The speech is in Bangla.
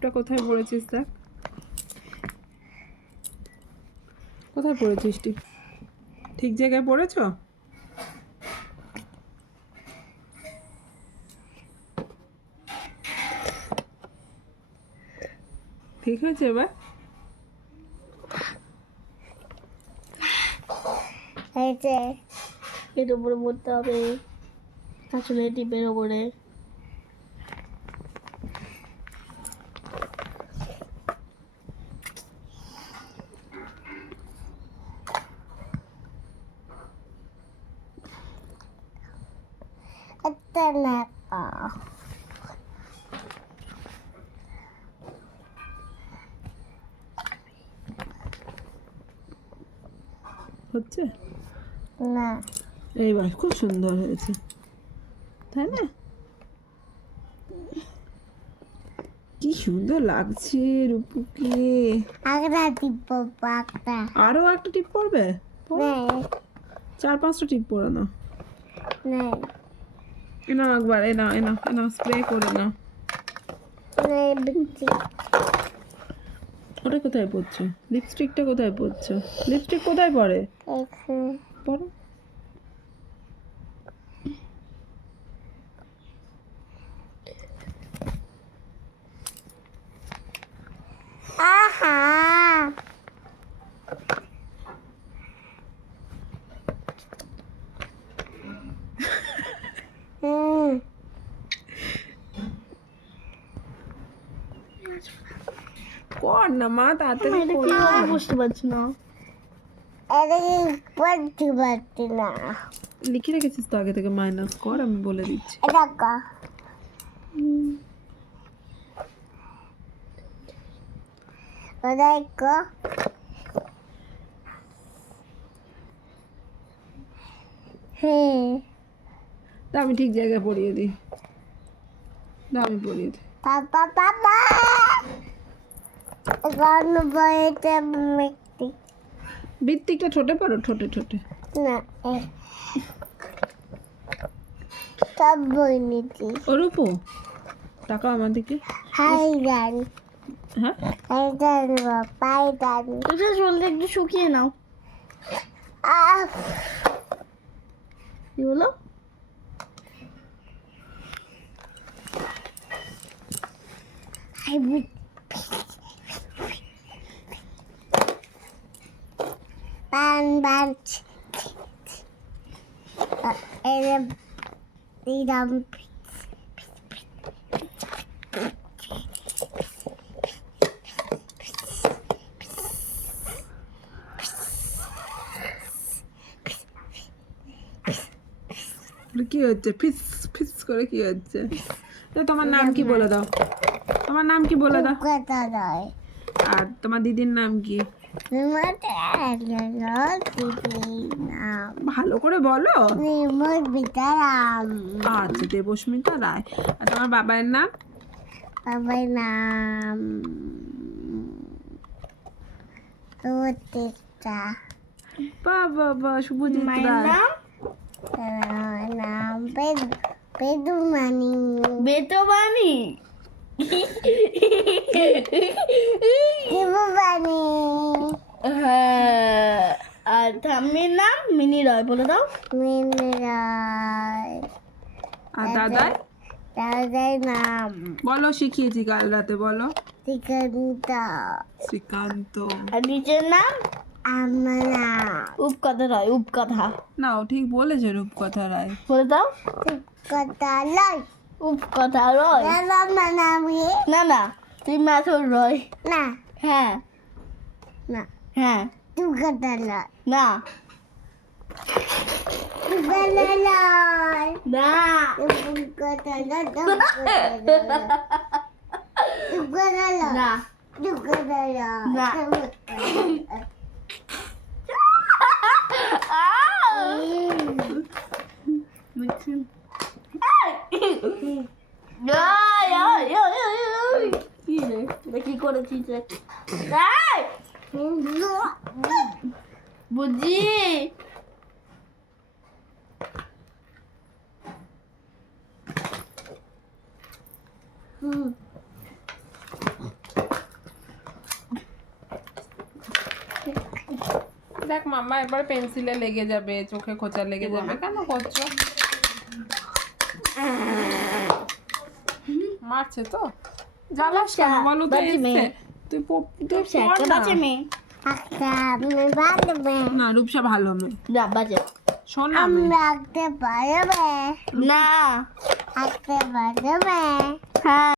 টিপটা কোথায় পড়েছিস দেখ। কোথায় পড়েছিস ঠিক জায়গায় পড়েছো? ঠিক হয়েছে এবার? এর উপরে পড়তে হবে। আসলে টিপের উপরে। হচ্ছে? না। এইবার খুব সুন্দর হয়েছে। তাই না? কি সুন্দর লাগছে রূপুকে আগরা টিপ পাকটা আরও একটা টিপ পড়বে চার পাঁচটা টিপ পড়ে না। নেই এনা একবার এনা এনা এনা স্প্রে করে না নেই ওটা কোথায় পড়ছো? লিপস্টিকটা কোথায় পড়ছো? লিপস্টিক কোথায় পড়ে? পড়ো আহা হুম কর। না। মা তাড়াতাড়ি বুঝতে পারছি না। লিখে রেখেছিস তো আগে থেকে মাইনাস কর আমি বলে দিচ্ছি। হ্যাঁ আমি ঠিক জায়গায় পড়িয়ে দিই। আমি পড়িয়ে দিই। পাপা পাপা গান বইতে মিষ্টি বৃত্তিকটা ঠোঁটে পারো ঠোঁটে ঠোঁটে। না সব বই নিচ্ছি ও রূপু টাকা আমার দিকে। হাই গান হ্যাঁ? হাই গান পাই গান এটা জলদি একটু শুকিয়ে নাও। আহ। কি হলো? হাই বুট বান বান এরে দিলাম এটা কি হচ্ছে ফিস ফিস করে কি হচ্ছে তো তোমার নাম কি বলে দাও তোমার নাম কি বলে দাও? আর তোমার দিদির নাম কি? নাম। ভালো করে বলো। আচ্ছা দেবস্মিতা রায়। আর তোমার বাবার নাম? বাবার নাম বাবা বা শুভজিৎ রায়। নাম? পেদুমানি হ্যাঁ আর ঠাম্মির নাম মিনি রয় বলে দাও। মিনরায় আর দাদার? দাদার নাম। বলো শিখিয়েছি কাল রাতে বলো। শ্রীকান্ত। শ্রীকান্ত। আর নিচের নাম? আমার নাম। উপকথা রয় উপকথা না ও ঠিক বলেছে রূপকথা রায়। বলে দাও। কথা লয় উপকথা রয় আমার নাম কি? না না তুই ম্যাথর রয় না হ্যাঁ না হ্যাঁ তুই কথা লয় না তুই কথা লয় না তুই কথা লয় তুই কথা লয় তুই কথা লয় না তুই কথা লয় না। বুঝছেন দিতে বুঝি দেখ মাম্মা এবার পেন্সিলে লেগে যাবে চোখে খোঁচা লেগে যাবে। কেন করছ মারছে তো? জ্বালাস কেন? বলো তো এসছে। তুই তুই সে পড় একটা না। বাঁধবে না রূপসা ভালো মেয়ে। না বাজে। শোন না মেয়ে। রাখতে পারবে না। রাখতে পারবে হ্যাঁ।